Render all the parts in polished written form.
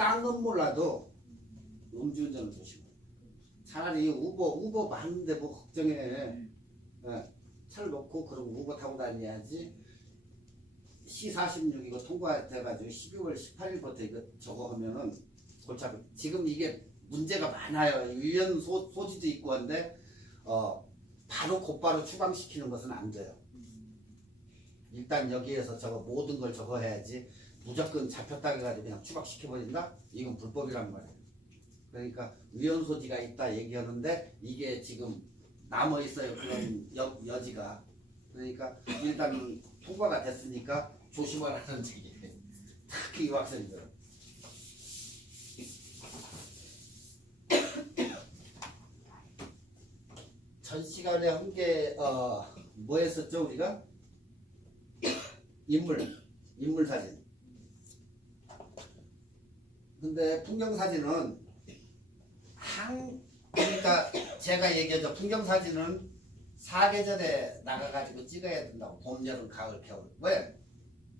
딴 건 몰라도 음주운전을 조심해. 차라리 우버 많은데 뭐 걱정해. 예, 차를 놓고 그러고 우버 타고 다녀야지. C46 이거 통과돼가지고 12월 18일부터 이거 저거 하면은 골치 아프. 지금 이게 문제가 많아요. 유연 소지도 있고 한데 바로 곧바로 추방시키는 것은 안 돼요. 일단 여기에서 저거 모든 걸 저거 해야지. 무조건 잡혔다 해가지고 그냥 추방시켜버린다? 이건 불법이란 말이에요. 그러니까 유연 소지가 있다 얘기하는데 이게 지금 남아 있어요. 그런 여지가. 그러니까 일단 통과가 됐으니까 조심하라는 얘기예요. 특히 유학생들. 전 시간에 한 게 뭐 했었죠 우리가? 인물 사진. 근데 풍경 사진은 그러니까 제가 얘기하죠. 풍경 사진은 사계절에 나가가지고 찍어야 된다고. 봄, 여름, 가을, 겨울. 왜?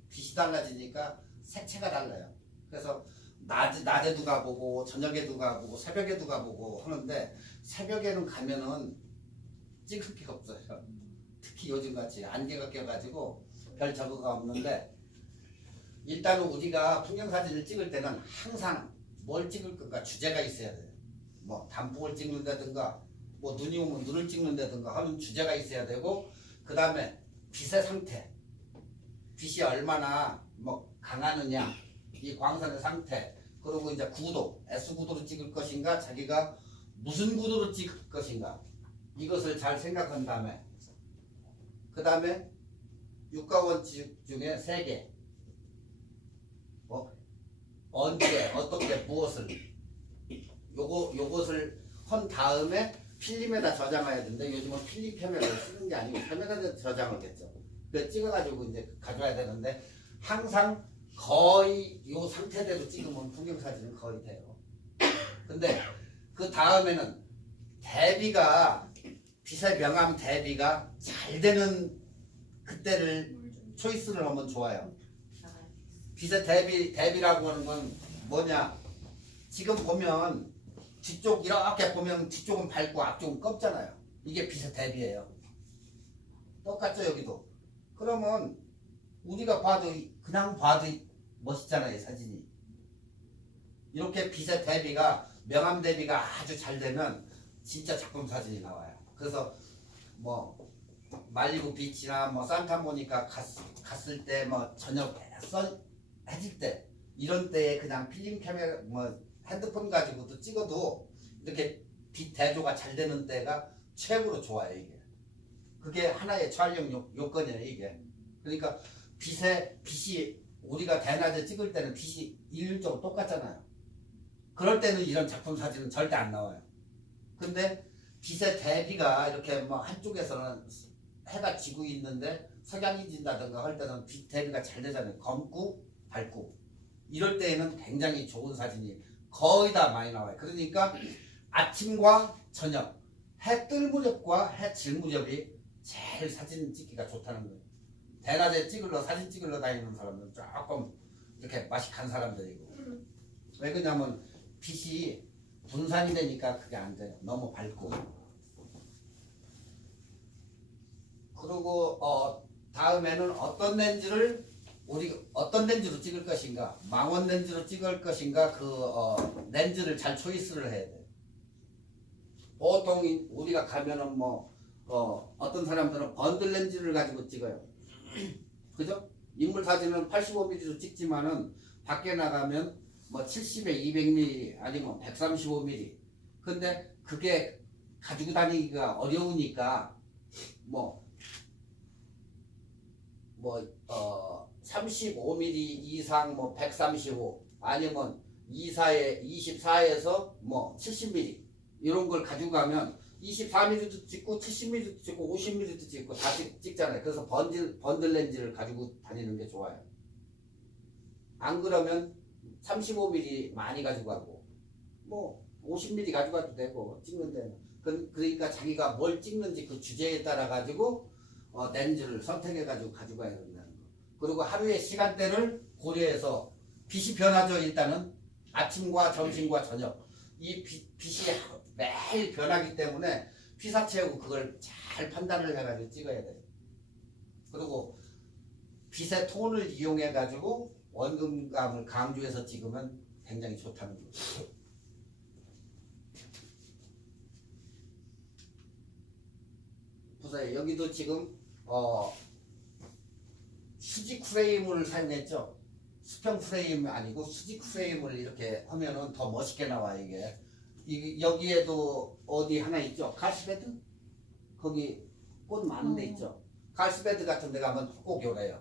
빛이 달라지니까 색채가 달라요. 그래서 낮에도 가보고 저녁에도 가보고 새벽에도 가보고 하는데 새벽에는 가면은 찍을 게 없어요. 특히 요즘같이 안개가 껴가지고 별 저거가 없는데 일단은 우리가 풍경사진을 찍을 때는 항상 뭘 찍을 건가 주제가 있어야 돼요. 뭐 단풍을 찍는다든가 뭐 눈이 오면 눈을 찍는다든가 하는 주제가 있어야 되고 그 다음에 빛의 상태, 빛이 얼마나 뭐 강하느냐, 이 광선의 상태, 그리고 이제 구도, S구도로 찍을 것인가, 자기가 무슨 구도로 찍을 것인가, 이것을 잘 생각한 다음에 그 다음에 육가원칙 중에 3개 언제 어떻게 무엇을 요것을 한 다음에 필름에다 저장해야 되는데 요즘은 필름 카메라를 쓰는 게 아니고 카메라에 저장하겠죠. 그래서 찍어가지고 이제 가져와야 되는데 항상 거의 요 상태대로 찍으면 풍경사진은 거의 돼요. 근데 그 다음에는 대비가 빛의 명암 대비가 잘 되는 그때를 초이스를 하면 좋아요. 빛의 대비라고 하는 건 뭐냐? 지금 보면 뒤쪽 이렇게 보면 뒤쪽은 밝고 앞쪽은 검잖아요. 이게 빛의 대비예요. 똑같죠 여기도. 그러면 우리가 봐도 그냥 봐도 멋있잖아요 사진이. 이렇게 빛의 대비가 명암 대비가 아주 잘 되면 진짜 작품 사진이 나와요. 그래서 뭐 말리부 비치나 뭐 산타모니카 갔을 때 뭐 저녁 해질 때 이런 때에 그냥 필름 카메라 뭐 핸드폰 가지고도 찍어도 이렇게 빛 대조가 잘 되는 때가 최고로 좋아요 이게. 그게 하나의 촬영 요건이에요 이게. 그러니까 빛이 우리가 대낮에 찍을 때는 빛이 일률적으로 똑같잖아요. 그럴 때는 이런 작품 사진은 절대 안 나와요. 근데 빛의 대비가 이렇게 뭐 한쪽에서는 해가 지고 있는데 석양이 진다든가 할 때는 빛 대비가 잘 되잖아요. 검고 밝고 이럴 때에는 굉장히 좋은 사진이 거의 다 많이 나와요. 그러니까 아침과 저녁 해 뜰 무렵과 해 질 무렵이 제일 사진 찍기가 좋다는 거예요. 대낮에 사진 찍으러 다니는 사람들은 조금 이렇게 맛이 간 사람들이고. 왜 그러냐면 빛이 분산이 되니까 그게 안 돼요. 너무 밝고. 그리고 다음에는 어떤 렌즈로 찍을 것인가, 망원 렌즈로 찍을 것인가, 렌즈를 잘 초이스를 해야 돼요. 보통 우리가 가면은 어떤 사람들은 번들 렌즈를 가지고 찍어요. 그죠? 인물 사진은 85mm로 찍지만은 밖에 나가면 뭐 70에 200mm 아니면 135mm. 근데 그게 가지고 다니기가 어려우니까 35mm 이상 135 아니면 24에서 70mm 이런 걸 가지고 가면 24mm도 찍고 70mm도 찍고 50mm도 찍고 다 찍잖아요. 그래서 번들 렌즈를 가지고 다니는 게 좋아요. 안 그러면 35mm 많이 가지고 가고 50mm 가지고 가도 되고 찍는 데는 그러니까 자기가 뭘 찍는지 그 주제에 따라 가지고 렌즈를 선택해 가지고 가지고 가야 된다는 거. 그리고 하루의 시간대를 고려해서 빛이 변하죠. 일단은 아침과 점심과 저녁 이 빛이 매일 변하기 때문에 피사체하고 그걸 잘 판단을 해가지고 찍어야 돼요. 그리고 빛의 톤을 이용해가지고 원근감을 강조해서 찍으면 굉장히 좋다는 거죠. 보세요. 여기도 지금 수직 프레임을 사용했죠. 수평 프레임 아니고 수직 프레임을 이렇게 하면은 더 멋있게 나와 이게. 여기에도 어디 하나 있죠. 갈스베드? 거기 꽃 많은 데 있죠. 갈스베드 같은 데 가면 꼭 요래요.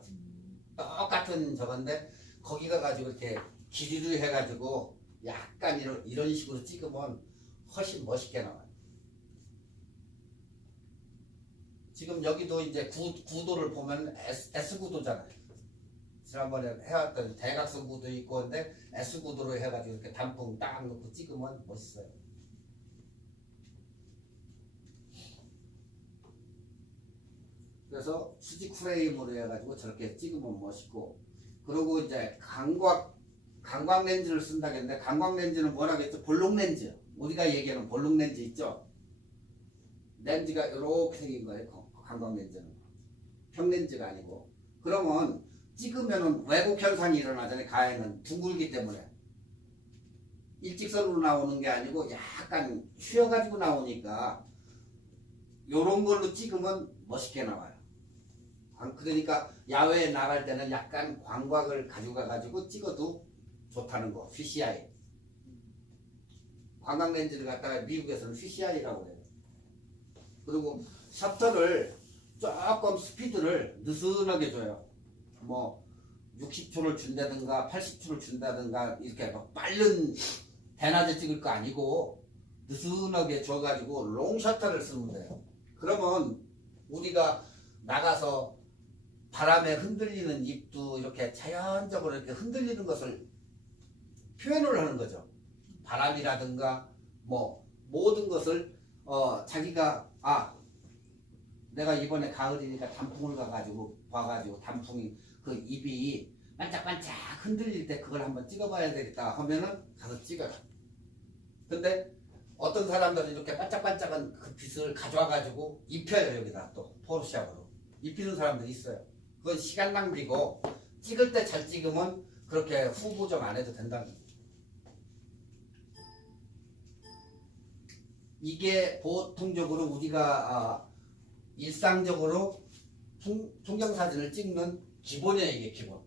똑같은 저건데 거기 가가지고 이렇게 길이를 해가지고 약간 이런 식으로 찍으면 훨씬 멋있게 나와요. 지금 여기도 이제 구도를 보면 S구도잖아요. 지난번에 해왔던 대각선 구도 있고 근데 S구도로 해가지고 이렇게 단풍 딱 놓고 찍으면 멋있어요. 그래서 수직 프레임으로 해가지고 저렇게 찍으면 멋있고, 그리고 이제 강광 렌즈를 쓴다고 했는데, 강광 렌즈는 뭐라고 했죠? 볼록 렌즈. 우리가 얘기하는 볼록 렌즈 있죠? 렌즈가 이렇게 생긴 거예요. 강광 렌즈는 평렌즈가 아니고. 그러면 찍으면은 왜곡 현상이 일어나잖아요. 가해는 둥글기 때문에 일직선으로 나오는 게 아니고 약간 휘어가지고 나오니까 요런 걸로 찍으면 멋있게 나와요. 그러니까 야외에 나갈 때는 약간 광각을 가져가 가지고 찍어도 좋다는 거. fisheye 광각 렌즈를 갖다가 미국에서는 fishye라고 해요. 그리고 셔터를 조금 스피드를 느슨하게 줘요. 뭐 60초를 준다든가 80초를 준다든가 이렇게 막 빠른 대낮에 찍을 거 아니고 느슨하게 줘가지고 롱 셔터를 쓰면 돼요. 그러면 우리가 나가서 바람에 흔들리는 잎도 이렇게 자연적으로 이렇게 흔들리는 것을 표현을 하는 거죠. 바람이라든가 뭐 모든 것을 자기가 내가 이번에 가을이니까 단풍을 봐가지고 단풍이 그 잎이 반짝반짝 흔들릴 때 그걸 한번 찍어봐야 되겠다 하면은 가서 찍어요. 근데 어떤 사람들은 이렇게 반짝반짝한 그 빛을 가져와가지고 입혀요. 여기다 또 포토샵으로 입히는 사람들이 있어요. 그건 시간 낭비고 찍을 때 잘 찍으면 그렇게 후보정 안 해도 된다는 거예요. 이게 보통적으로 우리가 일상적으로 풍경사진을 찍는 기본이에요. 이게 기본.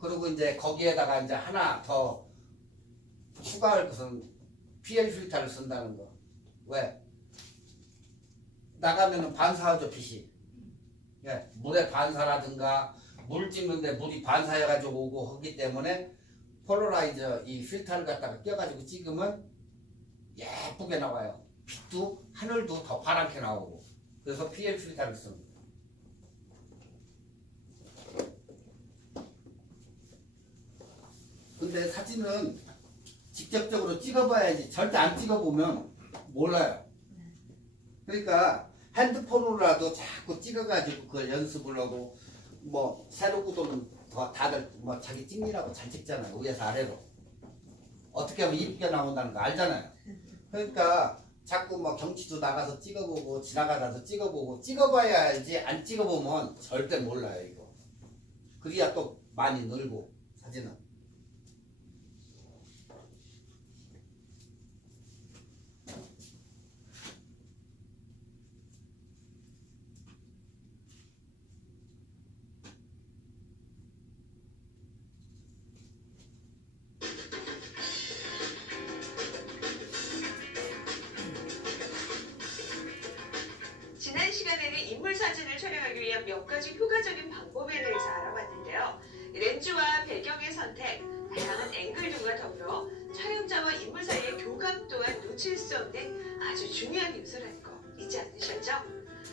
그리고 이제 거기에다가 이제 하나 더 추가할 것은 PL 필터를 쓴다는 거. 왜? 나가면은 반사하죠, 빛이. 예, 물에 반사라든가 물 찍는데 물이 반사해가지고 오고 하기 때문에 폴라라이저 이 필터를 갖다가 껴가지고 찍으면 예쁘게 나와요. 빛도 하늘도 더 파랗게 나오고. 그래서 PL 필터를 씁니다. 근데 사진은 직접적으로 찍어봐야지 절대 안 찍어보면 몰라요. 그러니까 핸드폰으로라도 자꾸 찍어가지고 그걸 연습을 하고 뭐 세로 구도는 다들 뭐 자기 찍느라고 잘 찍잖아요. 위에서 아래로 어떻게 하면 이쁘게 나온다는 거 알잖아요. 그러니까 자꾸 뭐 경치도 나가서 찍어보고 지나가다도 찍어보고 찍어봐야 알지 안 찍어보면 절대 몰라요. 이거 그래야 또 많이 늘고 사진은. 지난 시간에는 인물 사진을 촬영하기 위한 몇 가지 효과적인 방법에 대해서 알아봤는데요. 렌즈와 배경의 선택, 다양한 앵글 등과 더불어 촬영자와 인물 사이의 교감 또한 놓칠 수 없는 아주 중요한 요소라는 거 잊지 않으셨죠?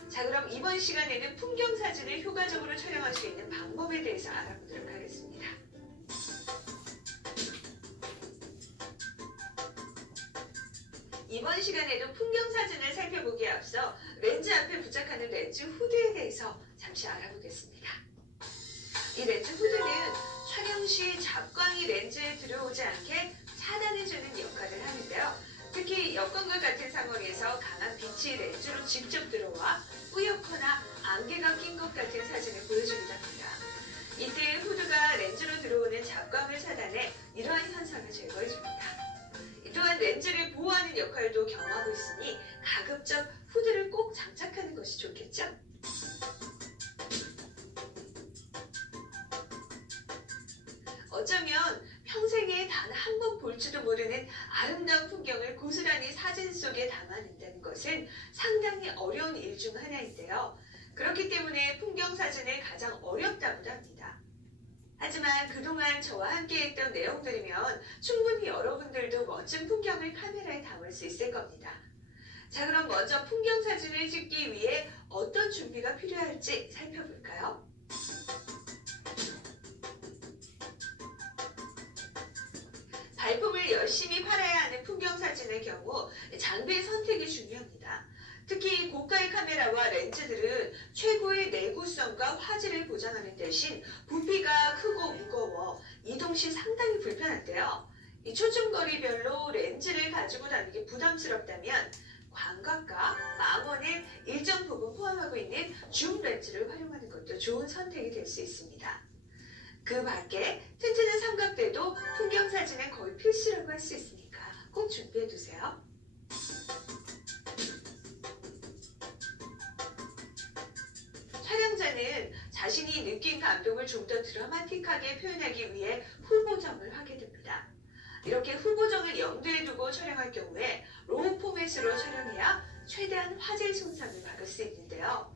자, 그럼 이번 시간에는 풍경 사진을 효과적으로 촬영할 수 있는 방법에 대해서 알아보도록 하겠습니다. 이번 시간에도 풍경 사진을 살펴보기에 앞서 렌즈 앞에 부착하는 렌즈 후드에 대해서 잠시 알아보겠습니다. 이 렌즈 후드는 촬영 시 잡광이 렌즈에 들어오지 않게 차단해주는 역할을 하는데요. 특히 역광과 같은 상황에서 강한 빛이 렌즈로 직접 들어와 뿌옇거나 안개가 낀 것 같은 사진을 보여주기도 합니다. 이때 후드가 렌즈로 들어오는 잡광을 차단해 이러한 현상을 제거해줍니다. 또한 렌즈를 보호하는 역할도 겸하고 있으니 가급적 후드를 꼭 장착하는 것이 좋겠죠? 어쩌면 평생에 단 한 번 볼지도 모르는 아름다운 풍경을 고스란히 사진 속에 담아낸다는 것은 상당히 어려운 일 중 하나인데요. 그렇기 때문에 풍경 사진을 가장 어렵다고도 합니다. 하지만 그동안 저와 함께했던 내용들이면 충분히 여러분들도 멋진 풍경을 카메라에 담을 수 있을 겁니다. 자, 그럼 먼저 풍경 사진을 찍기 위해 어떤 준비가 필요할지 살펴볼까요? 발품을 열심히 팔아야 하는 풍경 사진의 경우 장비의 선택이 중요합니다. 특히 고가의 카메라와 렌즈들은 최고의 내구성과 화질을 보장하는 대신 부피가 크고 무거워 이동 시 상당히 불편한데요. 이 초중거리별로 렌즈를 가지고 다니기 부담스럽다면 광각과 망원을 일정 부분 포함하고 있는 줌 렌즈를 활용하는 것도 좋은 선택이 될 수 있습니다. 그 밖에 튼튼한 삼각대도 풍경 사진은 거의 필수라고 할 수 있으니까 꼭 준비해 두세요. 촬영자는 자신이 느낀 감동을 좀 더 드라마틱하게 표현하기 위해 풀보정을 하게 됩니다. 이렇게 풀보정을 염두에 두고 촬영할 경우에 로우 포맷으로 촬영해야 최대한 화질 손상을 막을 수 있는데요.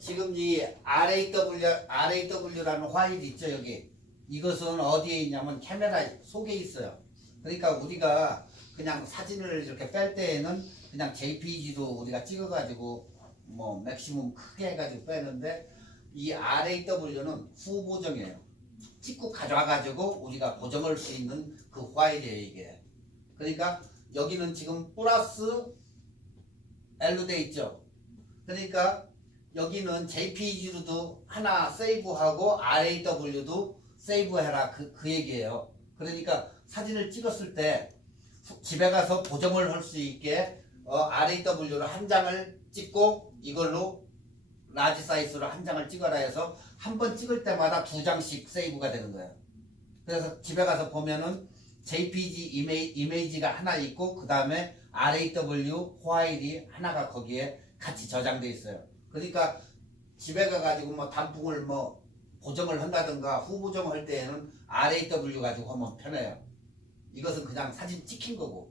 지금 이 RAW라는 화일 있죠, 여기. 이것은 어디에 있냐면 카메라 속에 있어요. 그러니까 우리가 그냥 사진을 이렇게 뺄 때에는 그냥 JPG도 우리가 찍어가지고 뭐 맥시멈 크게 해가지고 빼는데 이 RAW는 후보정이에요. 찍고 가져와가지고 우리가 보정할 수 있는 그 파일이에요, 이게. 그러니까 여기는 지금 플러스 L로 돼 있죠. 그러니까 여기는 JPG로도 하나 세이브하고 RAW도 세이브해라 그 얘기예요. 그러니까 사진을 찍었을 때 집에 가서 보정을 할 수 있게 RAW로 한 장을 찍고 이걸로 라지 사이즈로 한 장을 찍어라 해서 한 번 찍을 때마다 2장씩 세이브가 되는 거예요. 그래서 집에 가서 보면은 JPG 이미지가 하나 있고 그 다음에 RAW 파일이 하나가 거기에 같이 저장돼 있어요. 그러니까 집에 가가지고 뭐 단풍을 뭐 보정을 한다든가 후보정을 할 때에는 RAW 가지고 하면 편해요. 이것은 그냥 사진 찍힌 거고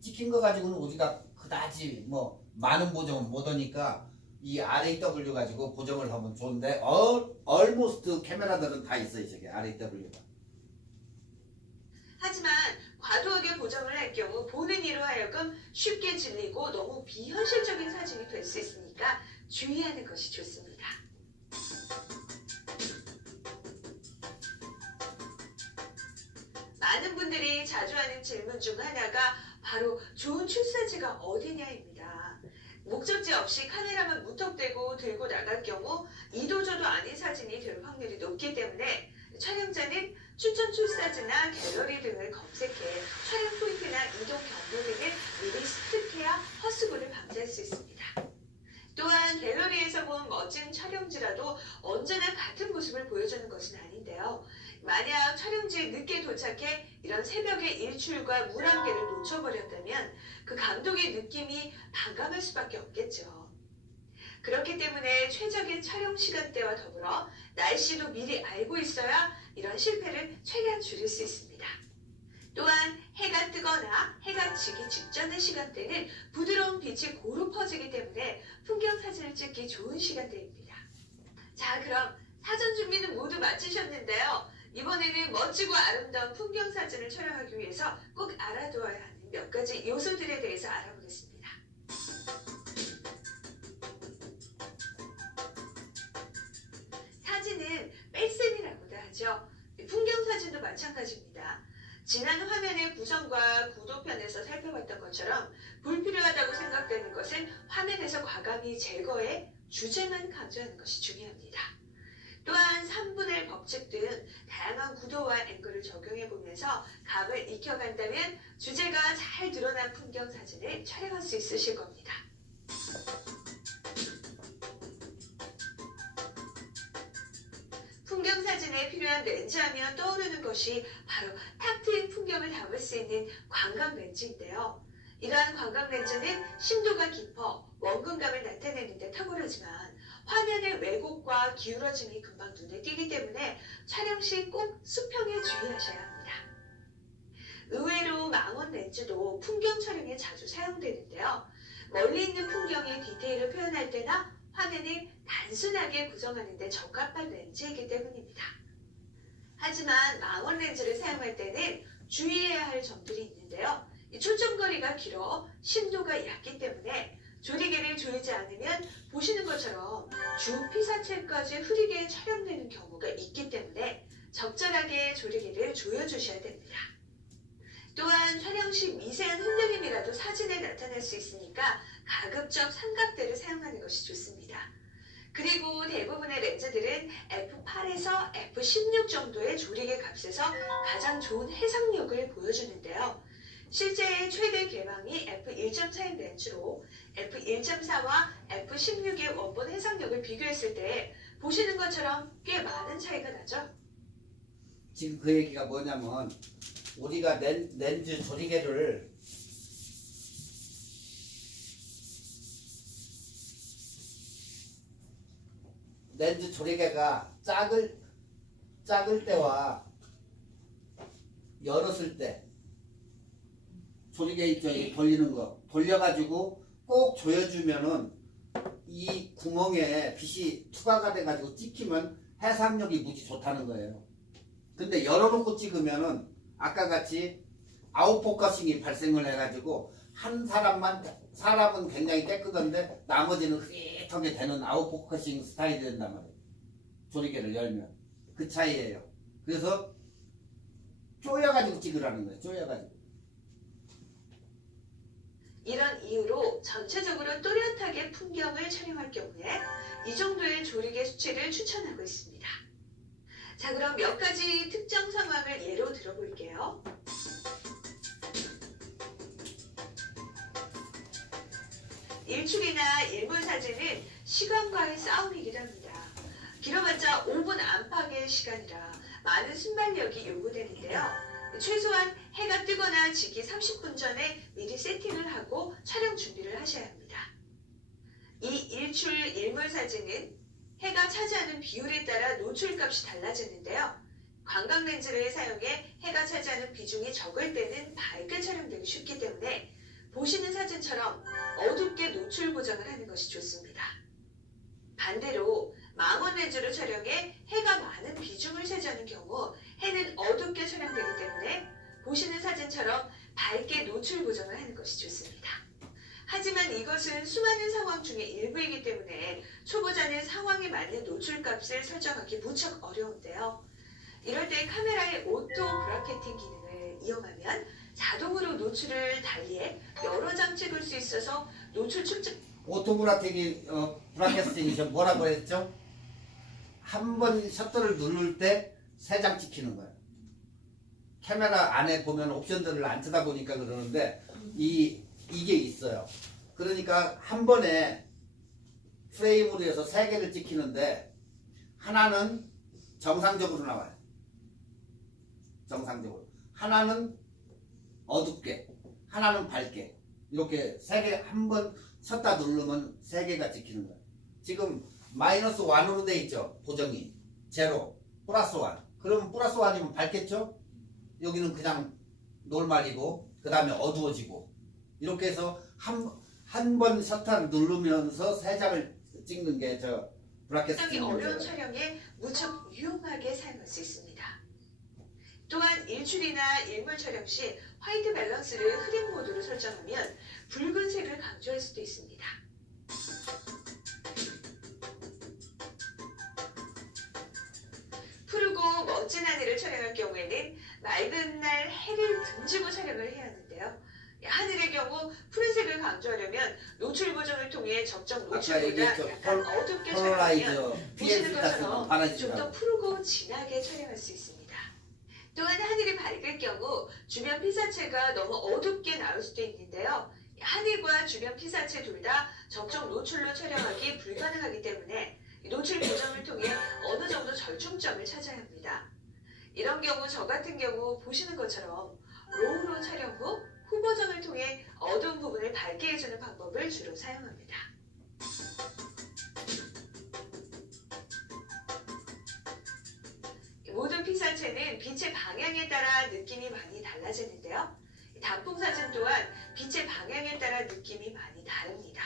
찍힌 거 가지고는 우리가 그다지 뭐 많은 보정은 못 하니까 이 RAW 가지고 보정을 하면 좋은데 almost 카메라들은 다 있어요, 저게 RAW가. 하지만 과도하게 보정을 할 경우 보는 이로 하여금 쉽게 질리고 너무 비현실적인 사진이 될 수 있으니까 주의하는 것이 좋습니다. 많은 분들이 자주 하는 질문 중 하나가 바로 좋은 출사지가 어디냐입니다. 목적지 없이 카메라만 무턱대고 들고 나갈 경우 이도저도 아닌 사진이 될 확률이 높기 때문에 촬영자는 추천 출사지나 갤러리 등을 검색해 촬영 포인트나 이동 경로 등을 미리 습득해야 헛수고를 방지할 수 있습니다. 또한 갤러리에서 본 멋진 촬영지라도 언제나 같은 모습을 보여주는 것은 아닌데요. 만약 촬영지에 늦게 도착해 이런 새벽의 일출과 물안개를 놓쳐버렸다면 그 감독의 느낌이 반감할 수밖에 없겠죠. 그렇기 때문에 최적의 촬영 시간대와 더불어 날씨도 미리 알고 있어야 이런 실패를 최대한 줄일 수 있습니다. 또한 해가 뜨거나 해가 지기 직전의 시간대는 부드러운 빛이 고루 퍼지기 때문에 풍경 사진을 찍기 좋은 시간대입니다. 자, 그럼 사전 준비는 모두 마치셨는데요. 이번에는 멋지고 아름다운 풍경 사진을 촬영하기 위해서 꼭 알아두어야 하는 몇 가지 요소들에 대해서 알아보겠습니다. 사진은 뺄셈이라고도 하죠. 풍경 사진도 마찬가지입니다. 지난 화면의 구성과 구도편에서 살펴봤던 것처럼 불필요하다고 생각되는 것은 화면에서 과감히 제거해 주제만 강조하는 것이 중요합니다. 또한 3분할 법칙 등 다양한 구도와 앵글을 적용해 보면서 감을 익혀간다면 주제가 잘 드러난 풍경 사진을 촬영할 수 있으실 겁니다. 풍경 사진에 필요한 렌즈 하면 떠오르는 것이 바로 탁 트인 풍경을 담을 수 있는 광각 렌즈인데요. 이러한 광각 렌즈는 심도가 깊어 원근감을 나타내는 데 탁월하지만 화면의 왜곡과 기울어짐이 금방 눈에 띄기 때문에 촬영 시 꼭 수평에 주의하셔야 합니다. 의외로 망원 렌즈도 풍경 촬영에 자주 사용되는데요. 멀리 있는 풍경의 디테일을 표현할 때나 화면을 단순하게 구성하는 데 적합한 렌즈이기 때문입니다. 하지만 망원 렌즈를 사용할 때는 주의해야 할 점들이 있는데요. 초점거리가 길어 심도가 얕기 때문에 조리개를 조이지 않으면 보시는 것처럼 주 피사체까지 흐리게 촬영되는 경우가 있기 때문에 적절하게 조리개를 조여주셔야 됩니다. 또한 촬영 시 미세한 흔들림이라도 사진에 나타날 수 있으니까 가급적 삼각대를 사용하는 것이 좋습니다. 그리고 대부분의 렌즈들은 f8에서 f16 정도의 조리개 값에서 가장 좋은 해상력을 보여주는데요. 실제 최대 개방이 f1.4인 렌즈로 f1.4와 f16의 원본 해상력을 비교했을 때 보시는 것처럼 꽤 많은 차이가 나죠? 지금 그 얘기가 뭐냐면 우리가 렌즈 조리개를 렌즈 조리개가 작을 때와 열었을 때 조리개 있죠? 이 돌리는 거 돌려가지고 꼭 조여주면은 이 구멍에 빛이 투과가 돼가지고 찍히면 해상력이 무지 좋다는 거예요. 근데 열어놓고 찍으면은 아까 같이 아웃포커싱이 발생을 해가지고 한 사람은 굉장히 깨끗한데 나머지는 흐릿하게 되는 아웃포커싱 스타일이 된단 말이에요. 조리개를 열면 그 차이예요. 그래서 쪼여가지고 찍으라는 거예요. 쪼여가지고. 이런 이유로 전체적으로 또렷하게 풍경을 촬영할 경우에 이 정도의 조리개 수치를 추천하고 있습니다. 자, 그럼 몇 가지 특정 상황을 예로 들어볼게요. 일출이나 일몰 사진은 시간과의 싸움이기도 합니다. 길어봤자 5분 안팎의 시간이라 많은 순발력이 요구되는데요. 최소한 해가 뜨거나 지기 30분 전에 미리 세팅을 하고 촬영 준비를 하셔야 합니다. 이 일출 일몰 사진은 해가 차지하는 비율에 따라 노출값이 달라지는데요. 광각 렌즈를 사용해 해가 차지하는 비중이 적을 때는 밝게 촬영되기 쉽기 때문에 보시는 사진처럼 어둡게 노출 보정을 하는 것이 좋습니다. 반대로 망원 렌즈로 촬영해 해가 많은 비중을 차지하는 경우 해는 어둡게 촬영되기 때문에 보시는 사진처럼 밝게 노출 보정을 하는 것이 좋습니다. 하지만 이것은 수많은 상황 중의 일부이기 때문에 초보자는 상황에 맞는 노출값을 설정하기 무척 어려운데요. 이럴 때 카메라의 오토 브라켓팅 기능을 이용하면 자동으로 노출을 달리해 여러 장 찍을 수 있어서 노출 측정 오토 브라켓팅이 뭐라고 했죠? 한 번 셔터를 누를 때 3장 찍히는 거예요. 카메라 안에 보면 옵션들을 안 쓰다 보니까 그러는데 이게 있어요. 그러니까 한 번에 프레임으로 해서 3개를 찍히는데 하나는 정상적으로 나와요. 정상적으로. 하나는 어둡게, 하나는 밝게. 이렇게 3개 한 번 쳤다 누르면 3개가 찍히는 거예요. 지금 마이너스 1으로 돼 있죠. 보정이. 제로, 플러스 1. 그러면 플러스 1이면 밝겠죠? 여기는 그냥 노멀이고 그 다음에 어두워지고 이렇게 해서 한 번 셔터 누르면서 3장을 찍는 게 저 브라켓팅 어려운 촬영에 무척 유용하게 사용할 수 있습니다. 또한 일출이나 일몰 촬영 시 화이트 밸런스를 흐린 모드로 설정하면 붉은색을 강조할 수도 있습니다. 푸르고 멋진 하늘을 촬영할 경우에는 맑은 날 해를 등지고 촬영을 해야 하는데요. 하늘의 경우 푸른색 푸른색을 강조하려면 노출 보정을 통해 적정 아까 노출보다 얘기했죠. 약간 어둡게 촬영하면 폴라라이저 보시는 PS 같은 거 것처럼 좀 더 반해지라고. 푸르고 진하게 촬영할 수 있습니다. 또한 하늘이 밝을 경우 주변 피사체가 너무 어둡게 나올 수도 있는데요. 하늘과 주변 피사체 둘 다 적정 노출로 촬영하기 불가능하기 때문에 노출 보정을 통해 어느 정도 절충점을 찾아야 합니다. 이런 경우 저 같은 경우 보시는 것처럼 로우로 촬영 후 후보정을 통해 어두운 부분을 밝게 해주는 방법을 주로 사용합니다. 모든 피사체는 빛의 방향에 따라 느낌이 많이 달라지는데요. 단풍 사진 또한 빛의 방향에 따라 느낌이 많이 다릅니다.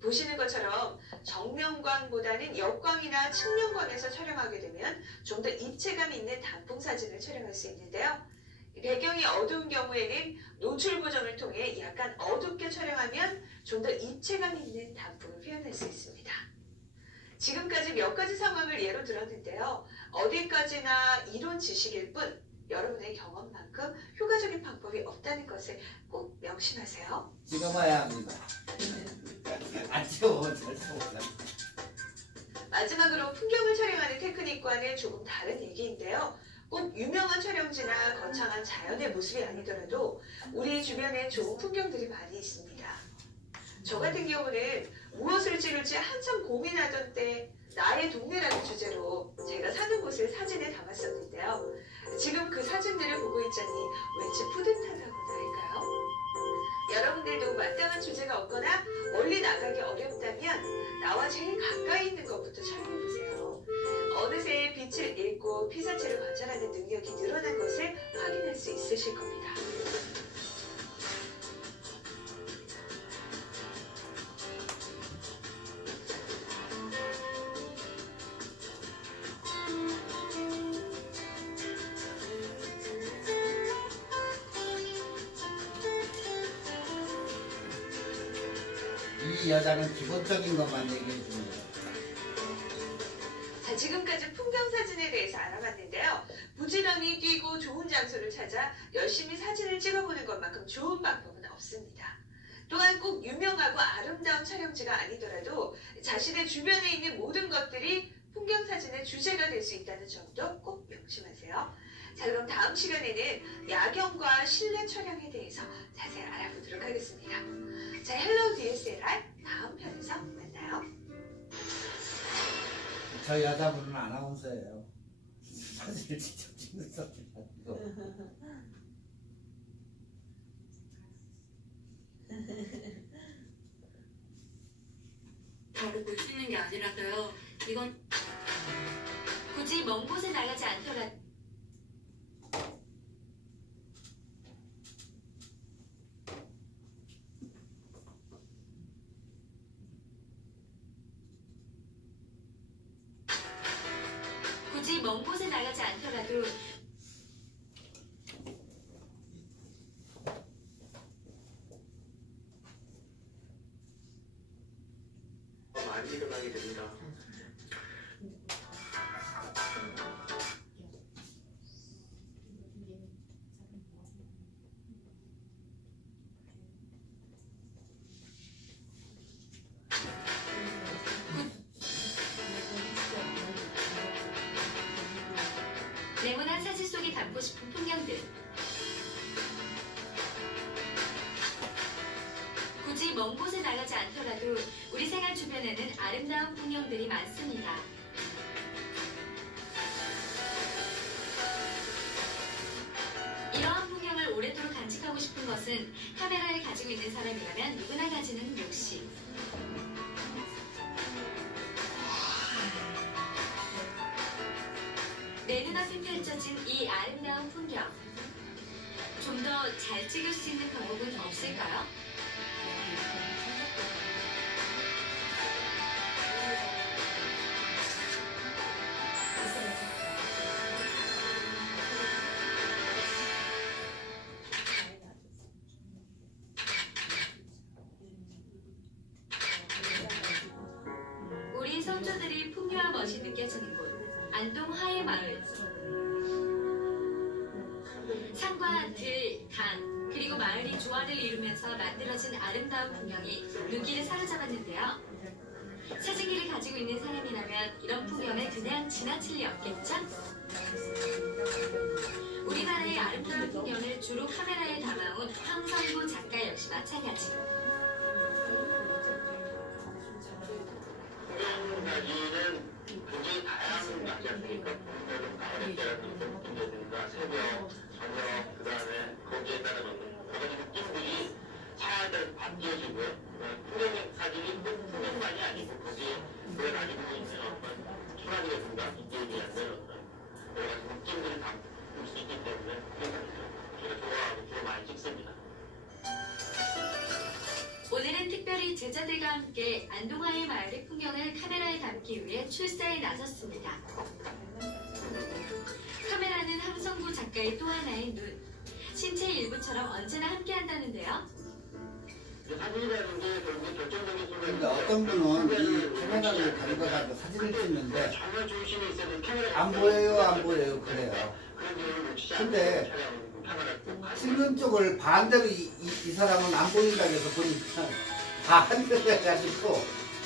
보시는 것처럼 정면광보다는 역광이나 측면광에서 촬영하게 되면 좀 더 입체감 있는 단풍 사진을 촬영할 수 있는데요. 배경이 어두운 경우에는 노출 보정을 통해 약간 어둡게 촬영하면 좀 더 입체감 있는 단풍을 표현할 수 있습니다. 지금까지 몇 가지 상황을 예로 들었는데요. 어디까지나 이론 지식일 뿐 여러분의 경험만큼 효과적인 방법이 없다는 것을 꼭 명심하세요. 찍어봐야 합니다. 안 찍어보면 절대 몰라. 마지막으로 풍경을 촬영하는 테크닉과는 조금 다른 얘기인데요. 꼭 유명한 촬영지나 거창한 자연의 모습이 아니더라도 우리 주변엔 좋은 풍경들이 많이 있습니다. 저 같은 경우는 무엇을 찍을지 한참 고민하던 때 나의 동네라는 주제로 제가 사는 곳을 사진에 담았었는데요. 지금 그 사진들을 보고 있자니 왠지 뿌듯하다고나 할까요? 여러분들도 마땅한 주제가 없거나 멀리 나가기 어렵다면 나와 제일 가까이 있는 것부터 촬영해보세요. 어느새 빛을 읽고 피사체를 관찰하는 능력이 늘어난 것을 확인할 수 있으실 겁니다. 이 여자는 기본적인 것만 얘기해 줍니다. 자, 지금까지 풍경 사진에 대해서 알아봤는데요. 부지런히 뛰고 좋은 장소를 찾아 열심히 사진을 찍어보는 것만큼 좋은 방법은 없습니다. 또한 꼭 유명하고 아름다운 촬영지가 아니더라도 자신의 주변에 있는 모든 것들이 풍경 사진의 주제가 될 수 있다는 점도 꼭 명심하세요. 자, 그럼 다음 시간에는 야경과 실내 촬영에 대해서 자세히 알아보도록 하겠습니다. 자, 헬로우 DSLR 다음 편에서 만나요. 저 여자분은 아나운서예요. 사진을 직접 찍는 사람이 아니고. 바로 볼 수 있는 게 아니라서요. 이건 굳이 먼 곳에 나가지 않더라도 많이 일어나게 됩니다. 네모난 사진 속에 담고 싶은 풍경들. 굳이 먼 곳에 나가지 않더라도 우리 생활 주변에는 아름다운 풍경들이 많습니다. 이러한 풍경을 오래도록 간직하고 싶은 것은 카메라를 가지고 있는 사람이라면 누구나 가지는 욕심. 내 눈앞에 펼쳐진 이 아름다운 풍경. 좀 더 잘 찍을 수 있는 방법은 없을까요? 우리 선조들이 풍요와 멋이 느껴지는 곳, 안동 화해마을. 산과 들, 강, 그리고 그리고 마을이 조화를 이루면서 만들어진 아름다운 풍경이 눈길을 사로잡았는데요. 사진기를 가지고 있는 사람이라면 이런 풍경을 그냥 지나칠 리 없겠죠? 우리나라의 아름다운 풍경을 주로 카메라에 담아온 황성구 작가 역시 마찬가지. 풍경 사진은 굉장히 다양한 거 하지 않습니까? 가을의 때라든가 새벽, 저녁, 그 다음에 거기에 따라 놓는 여러 가지 느낌들이 차들 바뀌어지고요. 풍경 사진이 꼭 풍경만이 아니고 거기에 그걸 가지고 있는 어떤 순환이라든가 이기에 대한 어떤 여러 가지 느낌들을 담을 수 있기 때문에 풍경 사진을 제가 좋아하고 주로 많이 찍습니다. 오늘은 특별히 제자들과 함께 안동화의 마을의 풍경을 카메라에 담기 위해 출사에 나섰습니다. 카메라는 황성구 작가의 또 하나의 눈, 신체의 일부처럼 언제나 함께한다는데요. 사진이라는 게 결국에 결정적인 근데 순간인데 어떤 분은 이 카메라를 가져가지고 사진을 찍는데 정말 중심에 있어야 카메라가 안 보여요, 안 보여요, 그래요. 그런 내용을 놓치지 근데 않고 카메라를 꼭 가지고 찍는 쪽을 반대로 이 사람은 안 보인다고 해서 보니까 반대로 해가지고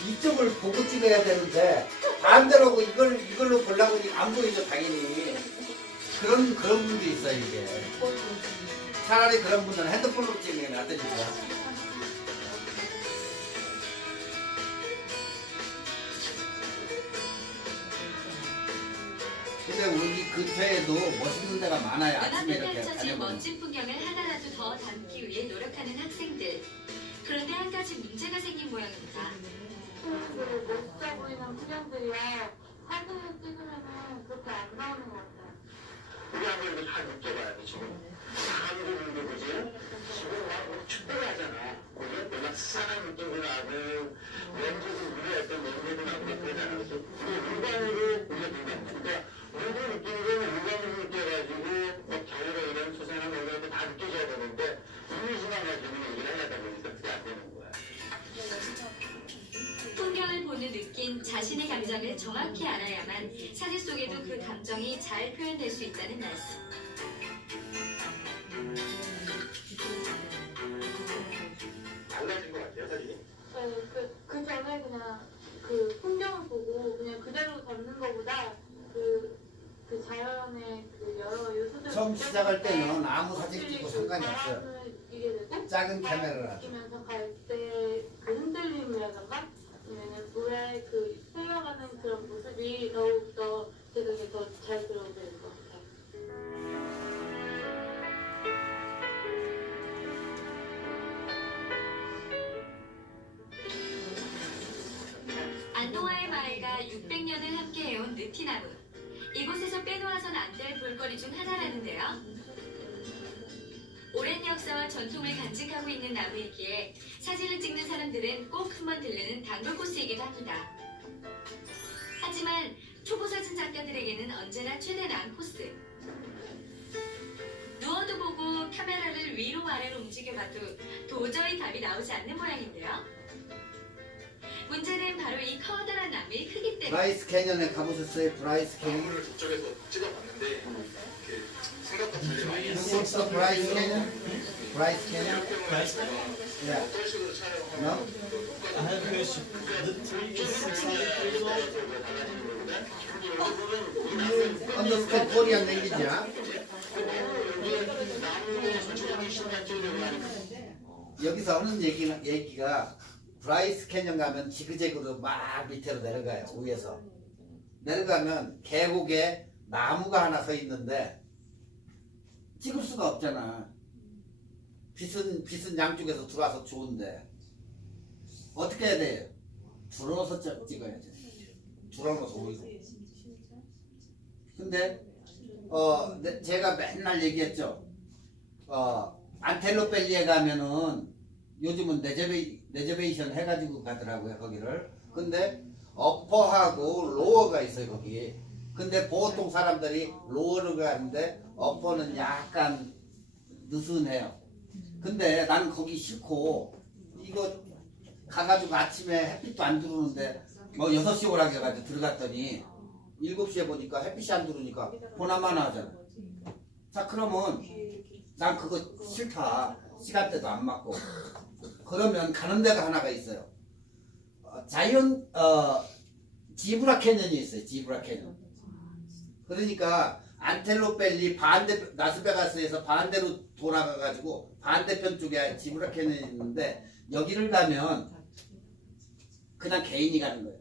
이쪽을 보고 찍어야 되는데 반대로 이걸로 보려고 하니까 안 보이죠, 당연히. 그런 분도 있어요, 이게. 차라리 그런 분들은 핸드폰으로 찍는 게 낫다니까. 근데 우리 근처에도 멋있는 데가 많아요. 아침에 눈앞에 이렇게 펼쳐진 다녀보면. 멋진 풍경을 하나라도 더 담기 위해 노력하는 학생들. 그런데 한 가지 문제가 생긴 모양입니다. 그 멋있어 보이는 풍경들이야 사진을 찍으면은 그렇게 안 나오는 것 같아요. 우리 한번 이거 잘 느껴봐야 돼 지금 한국인도 그지? 지금 막 축구를 하잖아 그지? 막 수상한 느낌도 나고 렌즈도 우리 어떤 렌즈도 나고 그러잖아 그래서 우리 물광으로 올려준다는 거야 그러니까 우리도 느끼는 건 물광으로 느껴가지고 막 겨울에 이런 수상한 얼굴도 다 느껴져야 되는데 이미지만 가지고 얘기를 하려다 보니까 그게 안 되는 거야. 풍경을 보는 느낀 자신의 감정을 정확히 알아야만 사진 속에도 그 감정이 잘 표현될 수 있다는 말씀. 달라진 것 같아요 사진이. 네, 그 전에 그냥 그 풍경을 보고 그냥 그대로 담는 것보다 그 자연의 그 여러 요소들 처음 시작할 때는 아무 사진 찍고 상관이 없어요. 작은 카메라라. 느끼면서 갈 때 그 흔들림이라던가 아니면 물에 그 흘러가는 그런 모습이 더욱더 제 눈에 더 잘 들어오게 될 것 같아요. 안동화의 마을과 600년을 함께해온 느티나무. 이곳에서 빼놓아선 안 될 볼거리 중 하나라는데요. 오랜 역사와 전통을 간직하고 있는 나무이기에 사진을 찍는 사람들은 꼭 한번 들르는 단골 코스이기도 합니다. 하지만 초보 사진 작가들에게는 언제나 최대 난 코스. 누워도 보고 카메라를 위로 아래로 움직여봐도 도저히 답이 나오지 않는 모양인데요. 문제는 바로 이 커다란 나무의 크기 때문에. 브라이스 캐년에 가보셨어요? 브라이스 캐년? 나무를 저쪽에서 찍어봤는데 그 생각보다 되게 많이 What's 브라이스 캐년? 브라이스 캐년? Yeah. 어떤 식으로 촬영하면 No? I have a question. The tree is 600 years old. You understand Korean language, yeah? 여기서 하는 얘기가 브라이스 캐년 가면 지그재그로 막 밑으로 내려가요. 위에서 내려가면 계곡에 나무가 하나 서 있는데 찍을 수가 없잖아. 빛은 양쪽에서 들어와서 좋은데 어떻게 해야 돼요? 들어서 찍어야지. 들어서 오이고. 근데 제가 맨날 얘기했죠. 안텔로펠리에 가면은 요즘은 레저베이션 해가지고 가더라고요, 거기를. 근데 어퍼하고 로어가 있어요, 거기. 근데 보통 사람들이 로어를 가는데 어퍼는 약간 느슨해요. 근데 나는 거기 싫고 이거 가가지고 아침에 햇빛도 안 들어오는데 뭐 6시 오라 해가지고 들어갔더니 7시에 보니까 햇빛이 안 들어오니까 보나마나 하잖아. 자, 그러면 난 그거 싫다. 시간대도 안 맞고. 그러면 가는 데가 하나가 있어요. 지브라 캐년이 있어요. 지브라 캐년. 그러니까 안텔로펠리 반대 라스베가스에서 반대로 돌아가가지고 반대편 쪽에 지브라 캐년이 있는데 여기를 가면 그냥 개인이 가는 거예요.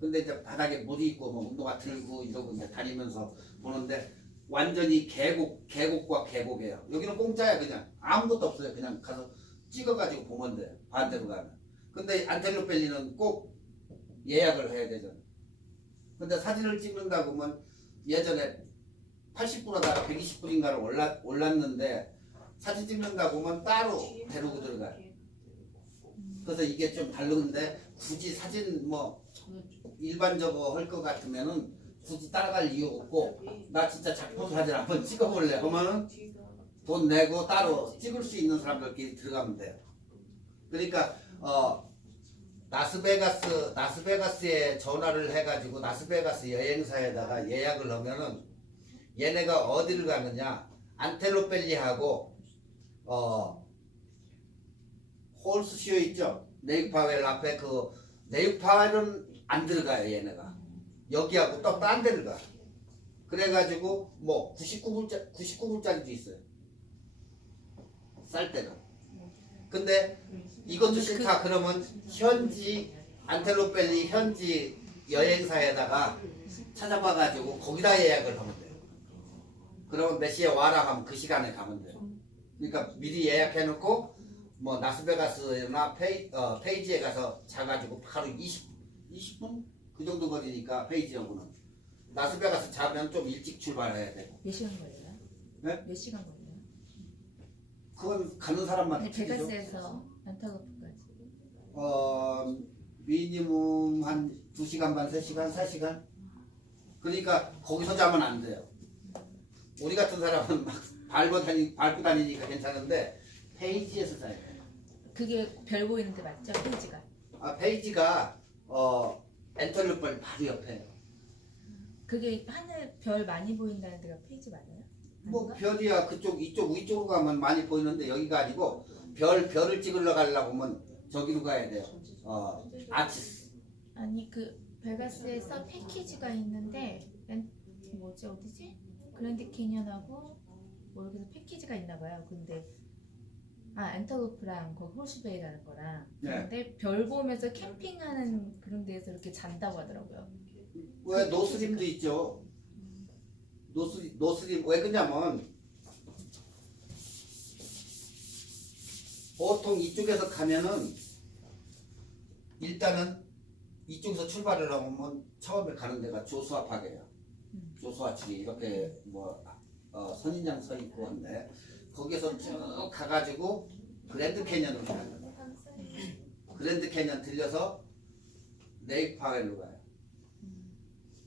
근데 이제 바닥에 물이 있고 뭐 운동화 들고 이러고 이제 다니면서 보는데 완전히 계곡과 계곡이에요. 여기는 공짜야. 그냥 아무것도 없어요. 그냥 가서 찍어가지고 보면 돼요. 반대로 가면. 근데 안텔로펠리는 꼭 예약을 해야 되잖아. 근데 사진을 찍는다고 하면 예전에 80불하다가 120불인가를 올랐는데 사진 찍는다고 하면 따로 데리고 들어가요. 그래서 이게 좀 다른데 굳이 사진 뭐 일반적으로 할 것 같으면은 굳이 따라갈 이유 없고 나 진짜 작품 사진 한번 찍어볼래 하면은 돈 내고 따로 찍을 수 있는 사람들끼리 들어가면 돼요. 그러니까 라스베가스에 전화를 해가지고 라스베가스 여행사에다가 예약을 하면은 얘네가 어디를 가느냐 안텔로펠리하고 홀스쇼 있죠. 네이파웰 앞에 그 네이파웰은 안 들어가요. 얘네가 여기하고 또 딴 데를 가. 그래가지고 뭐 99불짜리도 있어요. 쌀 때는. 근데 이것도 싫다 그러면 현지 안텔로펠리 현지 여행사에다가 찾아봐가지고 거기다 예약을 하면 돼요. 그러면 몇 시에 와라 하면 그 시간에 가면 돼요. 그러니까 미리 예약해놓고 뭐 라스베가스나 페이지에 가서 자가지고 바로 20분 그 정도 거리니까 페이지하고는 라스베가스 자면 좀 일찍 출발해야 되고. 몇 시간 걸려요? 네? 몇 시간 걸려요? 그건 가는 사람만 아니, 틀리죠. 베가스에서 안타고프까지. 미니멈 한 2시간 반, 3시간, 4시간. 그러니까 거기서 자면 안 돼요. 우리 같은 사람은 막 밟고 다니니까 괜찮은데 페이지에서 자야 돼요. 그게 별 보이는데 맞죠? 페이지가. 페이지가 엔터리오빨 바로 옆에요. 그게 하늘 별 많이 보인다는 데가 페이지 맞아요? 뭐 아닌가? 별이야 그쪽 위쪽으로 가면 많이 보이는데 여기가 아니고 별을 찍으러 가려고 하면 저기로 가야 돼요. 아치스. 아니 그 베가스에서 패키지가 있는데 뭐지 어디지? 그랜드 캐니언하고 뭐 여기서 패키지가 있나 봐요. 근데 안타고프랑 거기 홀스베이 가는 거랑 네. 근데 별 보면서 캠핑하는 그런 데에서 이렇게 잔다고 하더라고요. 왜 노스림도 있죠. 노스림 왜 그러냐면 보통 이쪽에서 가면은 일단은 이쪽에서 출발을 하면 처음에 가는 데가 조수아 파게요. 조수아 측이 이렇게 뭐 선인장 서 있고 한데 거기서 쭉 가가지고 그랜드 캐년으로 가는 거예요. 그랜드 캐년 들려서 네이파웰로 가요.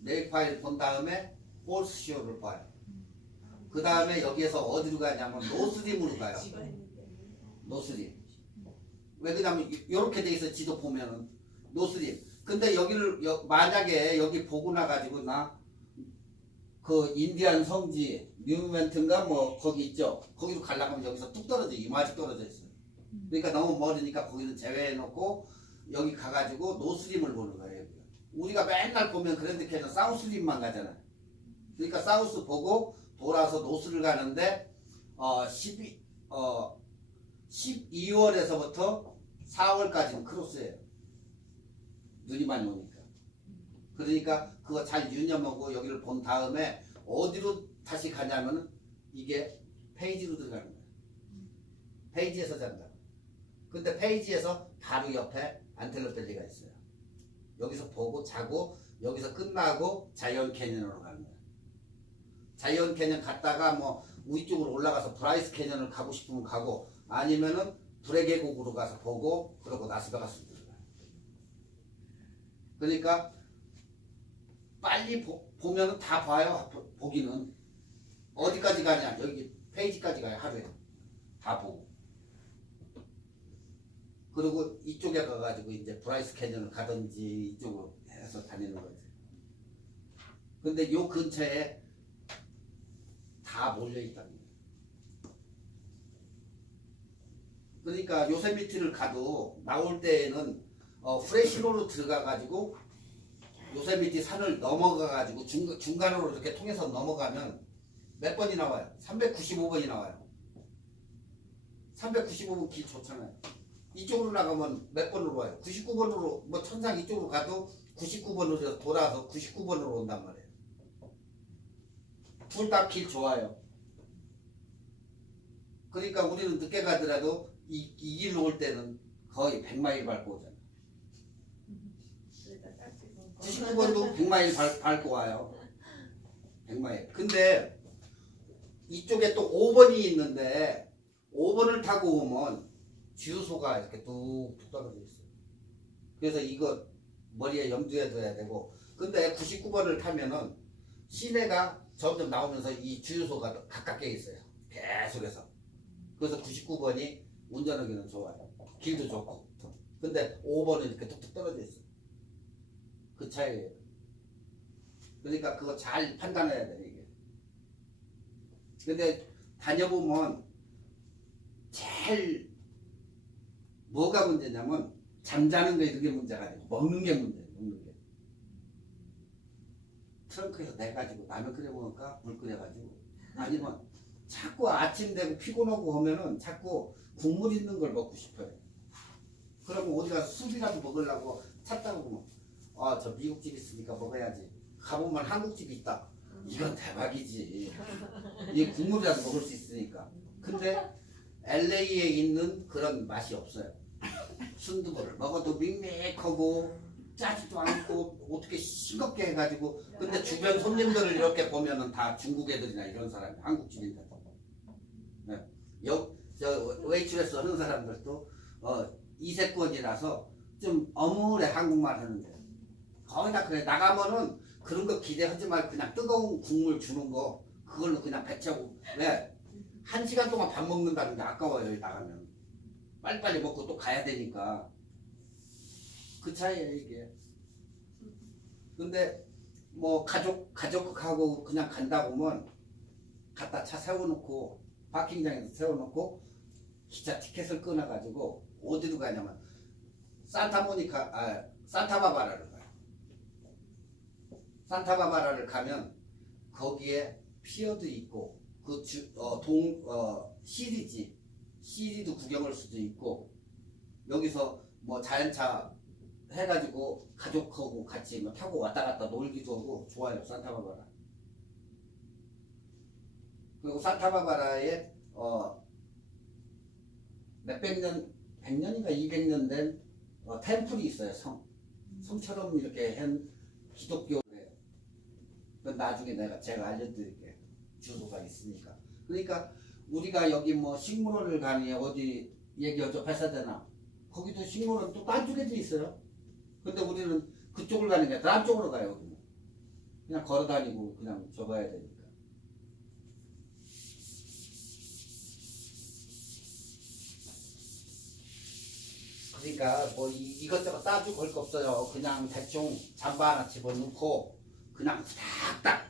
네이파웰 본 다음에 홀스쇼를 봐요. 그 다음에 여기에서 어디로 가냐면 노스림으로 가요. 노스림. 왜 그러냐면 이렇게 돼 있어 지도 보면은 노스림. 근데 여기를 만약에 여기 보고 나가지고 나 그 인디안 성지 뉴멘트인가 뭐 거기 있죠. 거기로 가려고 하면 여기서 뚝 떨어져 이마직 떨어져 있어요. 그러니까 너무 멀으니까 거기는 제외해놓고 여기 가가지고 노스림을 보는 거예요. 우리가 맨날 보면 그랜드 캐년 사우스림만 가잖아요. 그러니까 사우스 보고 돌아서 노스를 가는데 12월에서부터 4월까지는 크로스예요. 눈이 많이 오니까. 그러니까 그거 잘 유념하고 여기를 본 다음에 어디로 다시 가냐면은 이게 페이지로 들어가는 거예요. 페이지에서 잔다. 근데 페이지에서 바로 옆에 안텔로펠리가 있어요. 여기서 보고 자고 여기서 끝나고 자이언 캐년으로 가는 거예요. 자이언 캐년 갔다가 뭐 위쪽으로 올라가서 브라이스 캐년을 가고 싶으면 가고 아니면은 불의 계곡으로 가서 보고 그러고 라스베가스 들어가요. 그러니까 빨리 보면은 다 봐요. 보기는 어디까지 가냐 여기 페이지까지 가요. 하루에 다 보고 그리고 이쪽에 가가지고 이제 브라이스 캐년을 가든지 이쪽으로 해서 다니는 거지. 근데 요 근처에 다 몰려 있다는 거예요. 그러니까 요세미티를 가도 나올 때에는 프레시로로 들어가가지고 요세미티 산을 넘어가가지고 중간으로 이렇게 통해서 넘어가면 몇 번이 나와요? 395번이 나와요. 395번 길 좋잖아요. 이쪽으로 나가면 몇 번으로 와요? 99번으로 뭐 천상 이쪽으로 가도 99번으로 돌아서 99번으로 온단 말이에요. 둘 다 길 좋아요. 그러니까 우리는 늦게 가더라도 이 길로 올 때는 거의 100마일 밟고 오잖아요. 99번도 100마일 밟고 와요. 100마일. 근데 이쪽에 또 5번이 있는데 5번을 타고 오면 주유소가 이렇게 뚝뚝 떨어져 있어요. 그래서 이거 머리에 염두에 둬야 되고, 근데 99번을 타면은 시내가 점점 나오면서 이 주유소가 가깝게 있어요. 계속해서. 그래서 99번이 운전하기는 좋아요. 길도 좋고. 근데 5번은 이렇게 뚝뚝 떨어져 있어요. 그 차이예요. 그러니까 그거 잘 판단해야 돼요, 이게. 근데 다녀보면 제일 뭐가 문제냐면 잠자는 거 이런 게 문제가 아니고 먹는 게 문제예요. 먹는 게. 트렁크에서 내가지고 라면 끓여 먹을까? 물 끓여가지고. 아니면 자꾸 아침 되고 피곤하고 오면은 자꾸 국물 있는 걸 먹고 싶어요. 그러면 어디 가서 술이라도 먹으려고 찾다가 보면 저 미국집 있으니까 먹어야지. 가보면 한국집이 있다. 이건 대박이지. 이 국물이라도 먹을 수 있으니까. 근데 LA에 있는 그런 맛이 없어요. 순두부를 먹어도 밍밍하고 짜지도 않고 어떻게 싱겁게 해가지고. 근데 주변 손님들을 이렇게 보면은 다 중국 애들이나 이런 사람이 한국집인데. 네. 저 웨이트레스 하는 사람들도 이세권이라서 좀 어물에 한국말 하는데 거의 다 그래. 나가면은 그런 거 기대하지 말고 그냥 뜨거운 국물 주는 거 그걸로 그냥 배채고. 왜? 1시간 동안 밥 먹는다는 게 아까워요. 여기 나가면 빨리빨리 먹고 또 가야 되니까. 그 차이에요 이게. 근데 뭐 가족하고 그냥 간다 보면 갖다 차 세워놓고 파킹장에서 세워놓고 기차 티켓을 끊어가지고 어디로 가냐면 산타바바라를 가요. 산타바바라를 가면 거기에 피어도 있고 시리도 구경할 수도 있고, 여기서 뭐 자연차 해가지고 가족하고 같이 뭐 타고 왔다 갔다 놀기도 하고 좋아요. 산타바바라. 그리고 산타바바라에 몇백 년, 100년인가 200년 된 템플이 있어요. 성처럼 이렇게 한 기독교예요. 그건 나중에 제가 알려드릴게요. 주소가 있으니까. 그러니까 우리가 여기 뭐 식물원을 가니 어디 얘기하죠. 발사대나 거기도 식물원 또 딴 쪽에도 있어요. 근데 우리는 그쪽을 가는 게 아니라 딴 쪽으로 가요. 여기는. 그냥 걸어다니고 그냥 접어야 되니까. 그러니까 뭐 이것저것 따지고 할 거 없어요. 그냥 대충 잠바 하나 집어넣고 그냥 후닥닥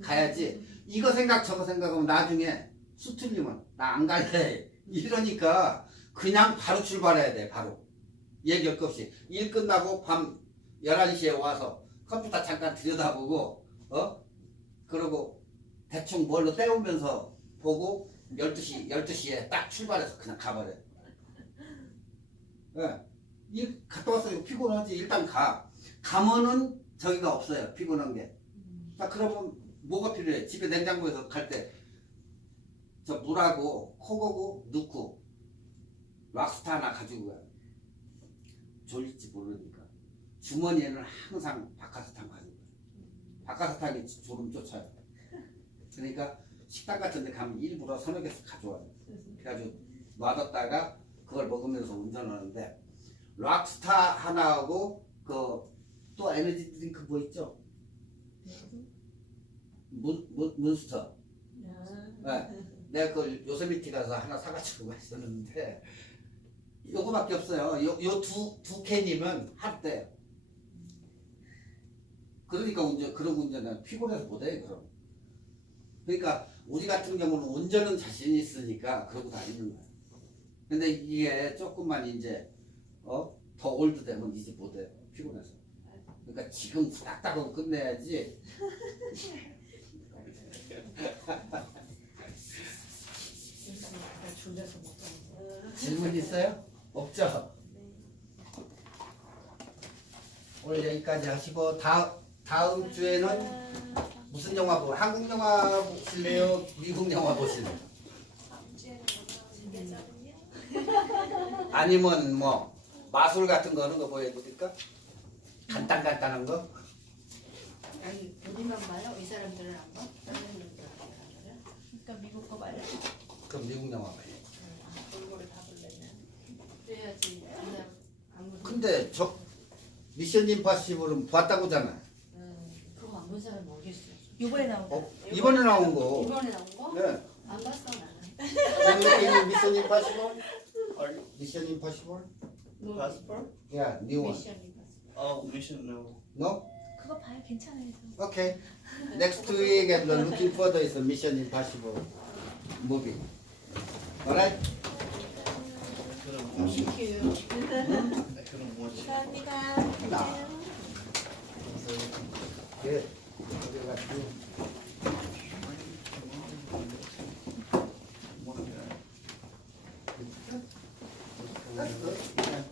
가야지. 이거 생각 저거 생각하면 나중에 수틀리면 나 안 갈래 이러니까 그냥 바로 출발해야 돼. 바로 얘기할 거 없이 일 끝나고 밤 11시에 와서 컴퓨터 잠깐 들여다보고 그러고 대충 뭘로 때우면서 보고 12시에 딱 출발해서 그냥 가버려. 예. 일 갔다 왔어. 피곤하지. 일단 가면은 저기가 없어요. 피곤한 게. 자, 그러면 뭐가 필요해? 집에 냉장고에서 갈 때 저 물하고 콕하고 넣고 락스타 하나 가지고 가요. 졸릴지 모르니까. 주머니에는 항상 박하사탕 가지고 가요. 박하사탕이 졸음 쫓아요. 그러니까 식당 같은 데 가면 일부러 서너 개씩 가져와요. 그래가지고 놔뒀다가 그걸 먹으면서 운전하는데, 락스타 하나하고 또 에너지 드링크 뭐 있죠? 몬스터. 네. 내가 그걸 요세미티 가서 하나 사가지고 갔었는데 요거밖에 없어요. 요 두 캔이면 한대. 그러니까 그런 운전은 피곤해서 못해. 그럼. 그러니까 우리 같은 경우는 운전은 자신 있으니까 그러고 다니는 거야. 근데 이게 조금만 이제 더 올드 되면 이제 못해요. 피곤해서. 그러니까 지금 후딱딱하고 끝내야지. 질문 있어요? 없죠? 오늘 여기까지 하시고 다음 주에는 무슨 영화 보고 한국 영화 보실래요? 미국 영화 보실래요? 아니면 뭐 마술 같은 거 하는 거 보여드릴까? 간단한 거? 아니 우리만 봐요? 이 사람들은 안 봐? 그러니까 미국 거 말이야. 그럼 미국 영화 봐요. 골고루 다 볼래면 그래야지 그냥 아무리 근데 저 미션 임파시블은 봤다고잖아. 그거 안 본 사람이 어디 있어? 요번에 나온 거. 이번에 나온 거. 이번에 나온 거? 네. 안 봤어 나는. 미션 임파시블? 미션 임파시블? Passport? Yeah, new one. 미션이 봤어. Oh, mission no. No? 그거 봐요. 괜찮아요. 저. Okay. Next week and looking further is a Mission Impossible movie. Alright? 그럼 watch. 그럼 watch. Now. Good. Okay, that's good. That's good. Yeah.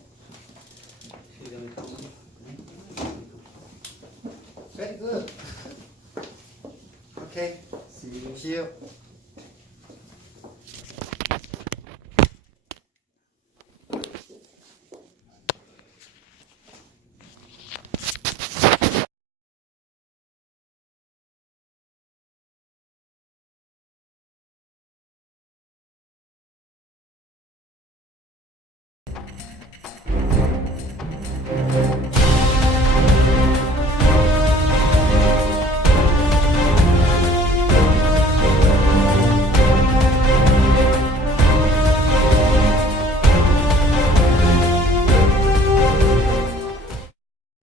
Very good. Okay. See you.